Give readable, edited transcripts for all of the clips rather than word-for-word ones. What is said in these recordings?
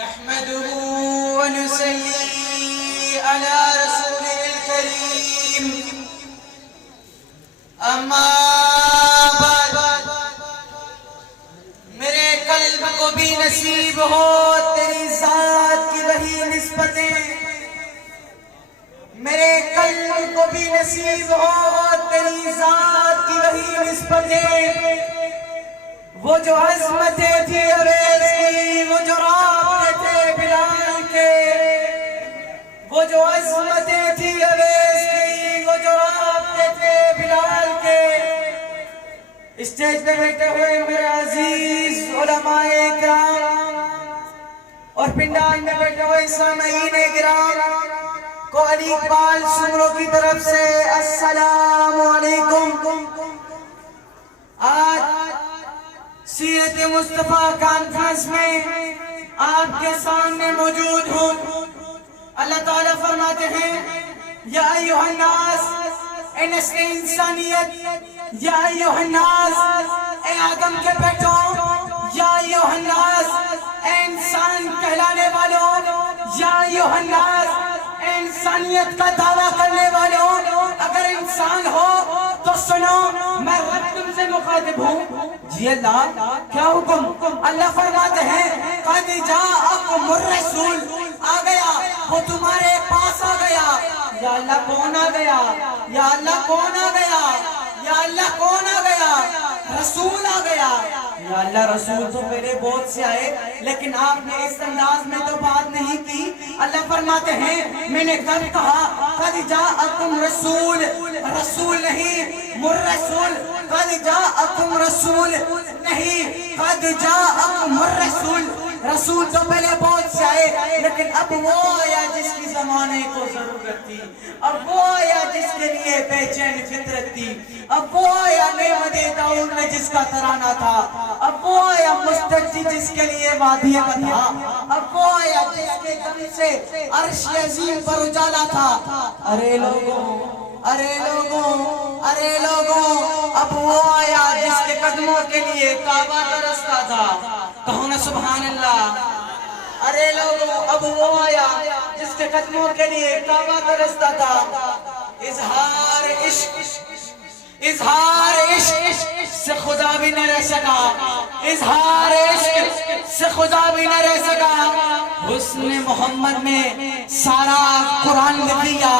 نحمده ونصلي على رسوله الكريم اما بعد میرے قلب کو بھی نصیب ہو تیری ذات کی وہی نسبتیں، میرے قلب کو بھی نصیب ہو تیری ذات کی وہی نسبتیں، وہ جو عظمتیں تھی اویس کی، وہ جو رابطے تھے بلال کے، وہ جو عظمتیں تھی اویس کی، وہ جو رابطے تھے بلال کے۔ اسٹیج پہ بیٹھے ہوئے میرے عزیز علماء کرام اور پنڈال میں بیٹھے ہوئے سامعین کرام کو علی اقبال سمرو کی طرف سے السلام علیکم۔ آج سیرت مصطفیٰ کانفرنس میں آپ کے سامنے موجود ہوں۔ اللہ تعالیٰ فرماتے ہیں یا ایھا الناس، اے نسل انسانیت، یا ایھا الناس، اے آدم کے بیٹوں، یا ایھا الناس، اے انسان کہلانے والوں، یا ایھا الناس، اے انسانیت کا دعویٰ کرنے والوں، اگر انسان ہو تو سنو، میں رب تم سے مخاطب ہوں۔ جی اللہ، کیا حکم؟ اللہ فرماتے ہیں قد جاءکم الرسول، آ گیا، وہ تمہارے پاس آ گیا۔ یا اللہ کون آ گیا؟ یا اللہ کون آ گیا؟ یا اللہ کون آ گیا؟ رسول آ گیا۔ یا اللہ رسول تو پہلے بہت سے آئے، لیکن آپ نے اس انداز میں تو بات نہیں کی۔ اللہ فرماتے ہیں میں نے کب کہا قد جاءکم رسول، رسول نہیں مرسول، قد جاءکم رسول نہیں، قد جاءکم الرسول۔ رسول تو پہلے بہت سے آئے، لیکن اب وہ آیا جس کی زمانے کو ضرورت تھی، اب وہ آیا جس کے لیے بے چین فطرت تھی، اب وہ آیا نعمت داؤد میں جس کا ترانہ تھا، اب وہ آیا مستقی جس کے لیے وادی کا تھا، اب وہ آیا جس کے دم سے عرش عظیم پر اجالا تھا۔ ارے لوگوں، ارے لوگوں، ارے لوگوں، اب وہ آیا جس کے قدموں کے لیے کعبہ کا رستہ تھا۔ کہو نا سبحان اللہ۔ ارے لوگوں، اب وہ آیا جس کے قدموں کے لیے کعبہ کا رستہ تھا۔ اظہار عشق، اظہار عشق سے خدا بھی نہ رہ سکا، اظہار عشق سے خدا بھی نہ رہ سکا۔ حسن محمد میں سارا قرآن لکھ دیا۔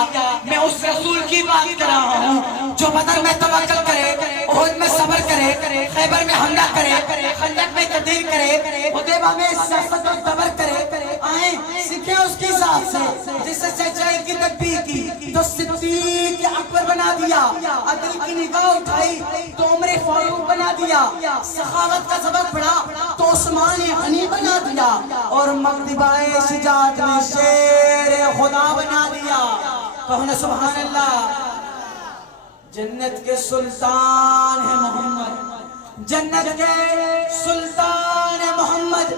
میں اس رسول کی بات کر رہا ہوں جو بدر میں توکل کرے، احد میں صبر کرے، خیبر میں حملہ کرے، خندق میں تدبیر کرے، حدیبیہ میں سیاست و صبر کرے۔ آئیں سیکھیں اس کی ذات سے جس سے سچائی کی تدبیر کی تو صدیق اکبر بنا دیا، عدل کی نگاہ اٹھائی تو عمر فاروق بنا دیا، سخاوت کا سبق پڑھا تو عثمان غنی بنا دیا، اور مکتبہ شجاعت میں شیر خدا بنا دیا۔ کہو نا سبحان اللہ۔ جنت کے سلطان ہے محمد، جنت کے سلطان ہے محمد،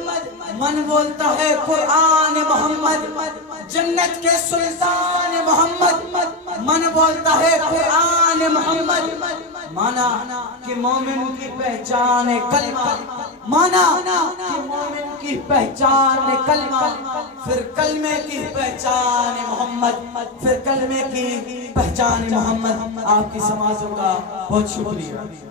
من بولتا ہے قرآن محمد۔ جنت کے سلطان محمد، من بولتا ہے قرآن محمد۔ مانا کہ مومن کی پہچان ہے کلمہ، مانا کہ مومن کی پہچان ہے کلمہ، پھر کلمے کی پہچان ہے محمد، پھر کلمے کی پہچان ہے محمد۔ آپ کی سماعتوں کا بہت شکریہ۔